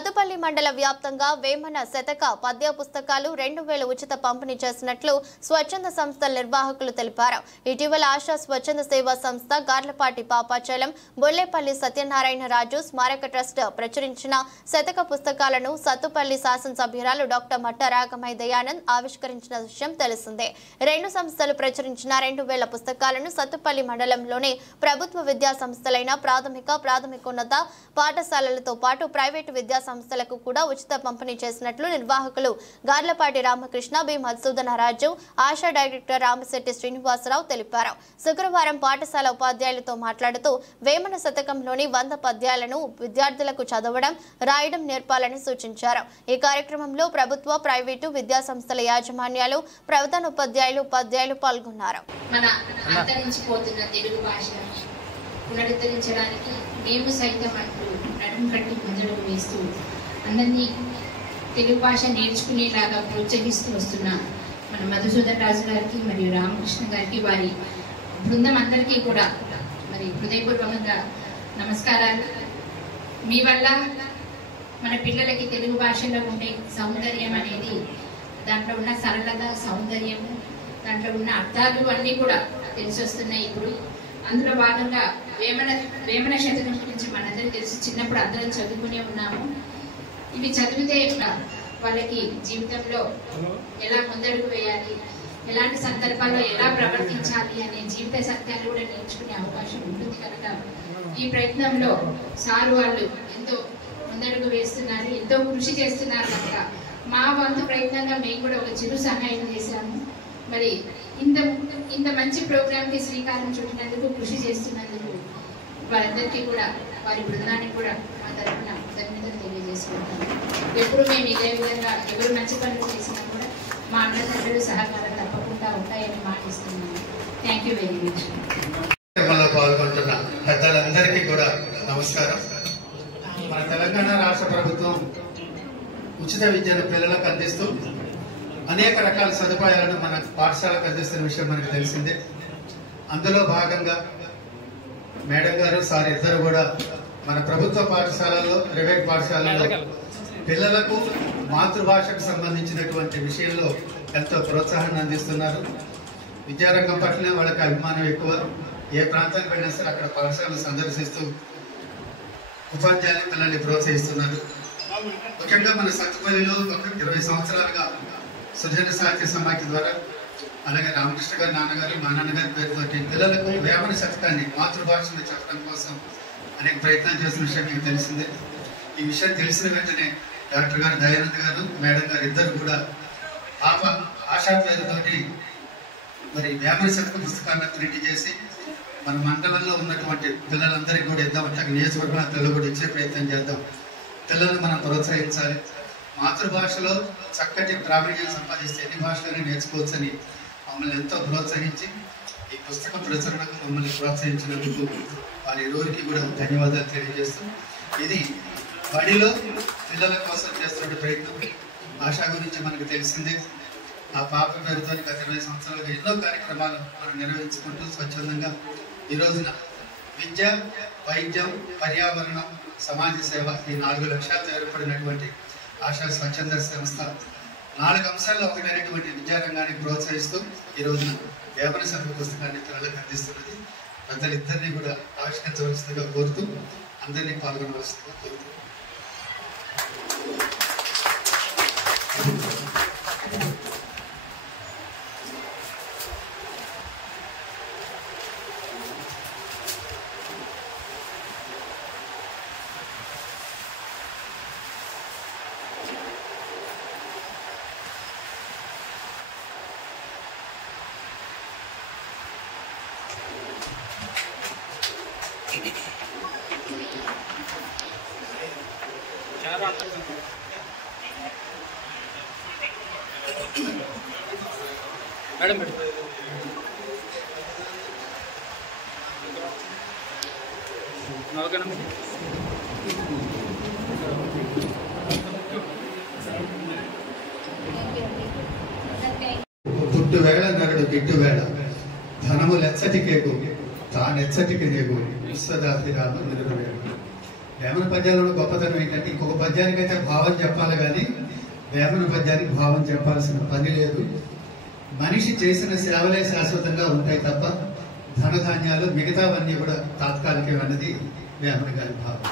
సత్తుపల్లి మండల వ్యాప్తంగా వేమన శతక పద్య పుస్తకాలు 2000 ఉచిత పంపిణీ చేసినట్లు స్వచ్ఛంద సంస్థల నిర్వాహకులు తెలిపారు. ఇటీవల ఆశా స్వచ్ఛంద సేవా సంస్థ గార్లపాటి పాపాచలం బొల్లేపల్లి సత్యనారాయణ రాజు స్మారక ట్రస్ట్ ప్రచురించిన శతక పుస్తకాలను సత్తుపల్లి శాసనసభ్యురాలు డాక్టర్ మట్ట రాగమై దయానంద్ ఆవిష్కరించిన విషయం తెలిసిందే. రెండు సంస్థలు ప్రచురించిన 2000 పుస్తకాలను సత్తుపల్లి మండలంలోని ప్రభుత్వ విద్యా సంస్థలైన ప్రాథమికోన్నత పాఠశాలలతో పాటు ప్రైవేటు విద్యా సంస్థలకు కూడా ఉచిత పంపిణీ చేసినట్లు నిర్వాహకులు గార్లపాటి రామకృష్ణ బి మధుసూదన రాజు ఆశా డైరెక్టర్ రామశెట్టి శ్రీనివాసరావు తెలిపారు. శుక్రవారం పాఠశాల ఉపాధ్యాయులతో మాట్లాడుతూ వేమన శతకంలోని 100 పద్యాలను విద్యార్థులకు చదవడం రాయడం నేర్పాలని సూచించారు. ఈ కార్యక్రమంలో ప్రభుత్వ ప్రైవేటు విద్యా సంస్థల యాజమాన్యాలు ఉపాధ్యాయులు పాల్గొన్నారు. మన అంతరించిపోతున్న తెలుగు భాషను పునరుద్ధరించడానికి మేము సైతం అంటూ నడుము కట్టి ముందడుగు వేస్తూ అందరినీ తెలుగు భాష నేర్చుకునేలాగా ప్రోత్సహిస్తూ వస్తున్న మన మధుసూదన్ రాజు గారికి మరియు రామకృష్ణ గారికి వారి బృందం అందరికీ కూడా మరి హృదయపూర్వకంగా నమస్కారాలు. మీ వల్ల మన పిల్లలకి తెలుగు భాషలో ఉండే సౌందర్యం అనేది, దాంట్లో ఉన్న సరళత, సౌందర్యము, దాంట్లో ఉన్న అర్థాలు అన్నీ కూడా తెలిసి వస్తున్నాయి. ఇప్పుడు అందులో భాగంగా వేమన శతకం గురించి మనందరికీ తెలుసు. చిన్నప్పుడు అందరం చదువుకునే ఉన్నాము. ఇవి చదివితే వాళ్ళకి జీవితంలో ఎలా ముందడుగు వేయాలి, ఎలాంటి సందర్భాల్లో ఎలా ప్రవర్తించాలి అనే జీవిత సత్యాలు కూడా నేర్చుకునే అవకాశం ఉంటుంది. కనుక ఈ ప్రయత్నంలో సారు వాళ్ళు ఎంతో ముందడుగు వేస్తున్నారు, ఎంతో కృషి చేస్తున్నారు. కనుక మా వంతు ప్రయత్నంగా మేము కూడా ఒక చిరు సహాయం చేశాము. మరి ఇంత మంచి ప్రోగ్రామ్ కి శ్రీకారం చుట్టినందుకు, కృషి చేస్తున్నందుకు వారందరికీ కూడా, వారి బృందానికి కూడా మా తరఫున ధన్యవాదాలు తెలియజేసుకుంటాము. ఎప్పుడు మేము ఇదే విధంగా ఎవరు మంచి పనులు చేసినా కూడా మా అన్నదండ్రులు సహకారం తప్పకుండా ఉంటాయని మాటిస్తున్నాము. Thank you very much. పాల్గొంటున్న పెద్దలందరికీ కూడా నమస్కారం. మన తెలంగాణ రాష్ట్ర ప్రభుత్వం ఉచిత విద్యను పిల్లలకు అందిస్తూ అనేక రకాల సదుపాయాలను మన పాఠశాలకు అందిస్తున్న విషయం మనకు తెలిసిందే. అందులో భాగంగా మేడం గారు, సార్ ఇద్దరు కూడా మన ప్రభుత్వ పాఠశాలలో, ప్రైవేట్ పాఠశాలలో పిల్లలకు మాతృభాషకు సంబంధించినటువంటి విషయంలో ఎంతో ప్రోత్సాహాన్ని అందిస్తున్నారు. విద్యారంగం పట్ల వాళ్ళకి అభిమానం ఎక్కువ. ఏ ప్రాంతానికి వెళ్ళినా సరే అక్కడ పాఠశాలను సందర్శిస్తూ ఉపాధ్యాయులు పిల్లల్ని ప్రోత్సహిస్తున్నారు. ముఖ్యంగా మన సత్తుపల్లిలో 20 సంవత్సరాలుగా సుజన సాహిత్య సమాఖ్య ద్వారా, అలాగే రామకృష్ణ గారి నాన్నగారు, మా నాన్నగారి పేరుతో పిల్లలకు వేమన శతకాన్ని మాతృభాషను చెప్పడం కోసం అనేక ప్రయత్నాలు చేసిన విషయం మీకు తెలిసిందే. ఈ విషయం తెలిసిన వెంటనే డాక్టర్ గారు దయానంద్ గారు, మేడం గారు ఇద్దరు కూడా ఆశా పేరుతోటి మరి వేమన శతక పుస్తకాన్ని ప్రింట్ చేసి మన మండలంలో ఉన్నటువంటి పిల్లలందరికీ కూడా ఇద్దామంటే అక్కడ నియోజకవర్గం పిల్లలు కూడా ఇచ్చే ప్రయత్నం చేద్దాం. పిల్లలను మనం ప్రోత్సహించాలి. మాతృభాషలో చక్కటి ప్రావీణ్యం సంపాదిస్తే ఎన్ని భాషలని నేర్చుకోవచ్చని మమ్మల్ని ఎంతో ప్రోత్సహించి ఈ పుస్తక ప్రచురణకు మమ్మల్ని ప్రోత్సహించినందుకు వారి ఇరువురికి కూడా ధన్యవాదాలు తెలియజేస్తూ, ఇది బడిలో పిల్లల కోసం చేస్తున్న ప్రయత్నం. భాష గురించి మనకు తెలిసిందే. ఆ పాప పేరుతో గత 20 సంవత్సరాలుగా ఎన్నో కార్యక్రమాలు మనం నిర్వహించుకుంటూ స్వచ్ఛందంగా ఈ రోజున విద్య, వైద్యం, పర్యావరణం, సమాజ సేవ ఈ 4 లక్ష్యాలతో ఏర్పడినటువంటి ఆశా స్వచ్ఛంద సంస్థ 4 అంశాల్లో ఒకటైనటువంటి విద్యారంగాన్ని ప్రోత్సహిస్తూ ఈ రోజున వేమన శతక పుస్తకాన్ని పిల్లలకు అందిస్తున్నది. పెద్దలిద్దరినీ కూడా ఆవిష్కరించవలసిందిగా కోరుతూ అందరినీ పాల్గొనవలసిందిగా కోరుతూ మేడం పుట్టు వేళ నరుడు గిట్టు వేళ ధనము లెచ్చటికేగు తానెచ్చటికి నేగు విశ్వదాభిరామ నిరువేళ వేమన పద్యాలలో గొప్పతనం ఏంటంటే ఇంకొక పద్యానికైతే భావం చెప్పాలి కానీ వేమన పద్యానికి భావం చెప్పాల్సిన పని లేదు. మనిషి చేసిన సేవలే శాశ్వతంగా ఉంటాయి తప్ప ధనధాన్యాలు మిగతావన్నీ కూడా తాత్కాలికం అన్నది వేమన గారి భావం.